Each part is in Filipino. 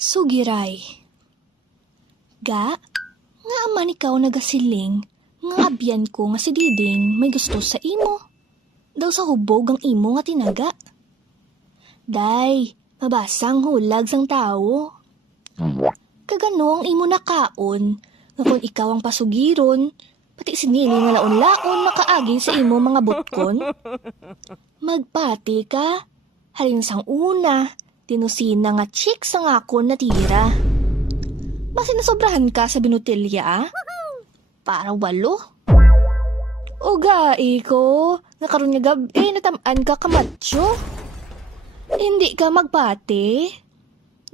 Sugiray. Ga, nga aman ikaw nagasiling, nga abyan ko nga si Diding may gusto sa imo. Daw sa hubog ang imo nga tinaga. Day, mabasang hulag sang tao. Kagano ang imo nakaon, nga kung ikaw ang pasugiron, pati sinili nga laon-laon makaagi sa imo mga butkon. Magpati ka, halin sang una, tinusina nga chick sa ngakon na tira. Basi nasobrahan ka sa binutilya, para 8. Ugai ko, nakaroon nga gabi, natamaan ka kamatyo. Hindi ka magpati.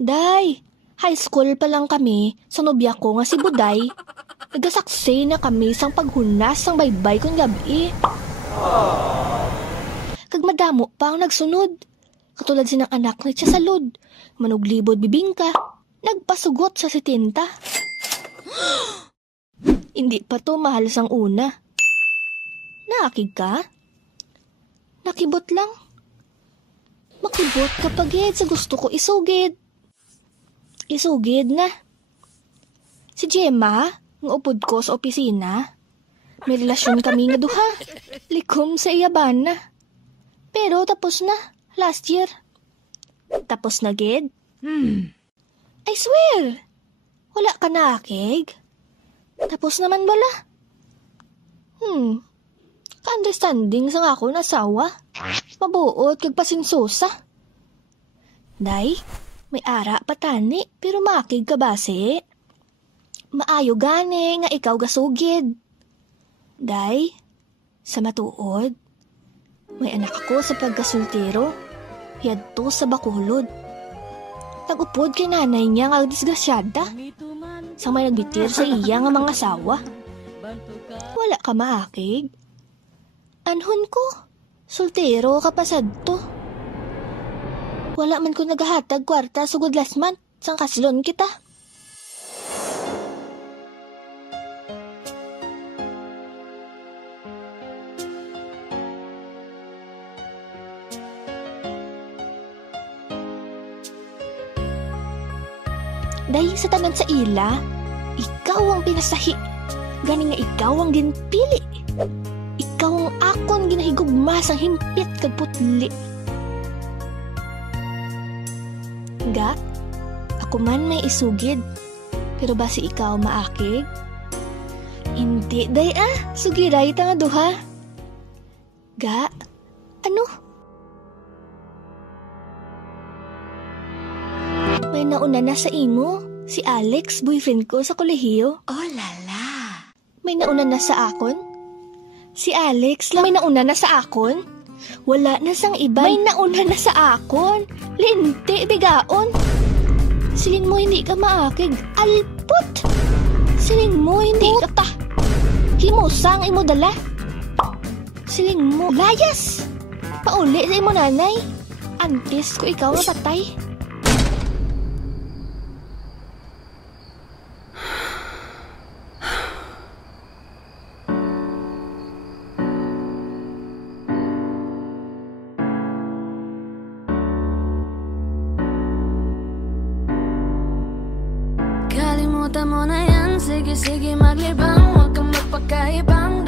Day, high school pa lang kami, sa nobya ko nga si Buday. Nagasaksay na kami sang paghunas sang baybay kong gabi. Kag madamo pa ang nagsunod. Katulad sinang anak ni Chasalud, manuglibod bibingka, nagpasugot sa 70. Hindi pa to mahal sang una. Naakig ka? Nakibot lang. Makibot kapag sa gusto ko isugid. Isugid na. Si Gemma, ng upod ko sa opisina, may relasyon kami nga duha. Likom sa iyabana. Pero tapos na, last year. Tapos na, gid? I swear! Wala ka na, akig? Tapos naman bala? Ka-understanding sa nga ako na asawa. Mabuot kag pasinsusa. Day, may ara patani, pero makig ka base. Maayo gani nga ikaw gasugid. Day, sa matuod, may anak ako sa pagkasultero. Yadto sa Bacolod. Nag-upod kay nanay niya nga disgrasyada. Sa may nagbitir sa iya nga mga asawa. Wala ka maakig? Anhon ko, sultero kapasad to. Wala man ko naghahatag kwarta sugod last month, sang kaslon kita. Dahil sa tanan sa ila, ikaw ang pinasahi. Gani nga ikaw ang ginpili. Ikaw ang akon ginahigugma sa himpit kag putli. Ga, ako man may isugid. Pero basi ikaw maakig? Hindi, day sugiray ta nga duha. Ga, ano? May nauna na sa imo, si Alex, boyfriend ko sa kolehiyo. Oh, lala. May nauna na sa akon? Si Alex lang may nauna na sa akon? Wala na sang iba. May nauna na sa akon? Linti, bigaon. Silin mo hindi ka maakig. Alput! Silin mo hindi ka ta. Himusang imo dala. Silin mo, layas! Pauli sa imo nanay. Antes ko ikaw mapatay. Kalimutan mo na yan, sige maglibang, huwag kang magpakaibang.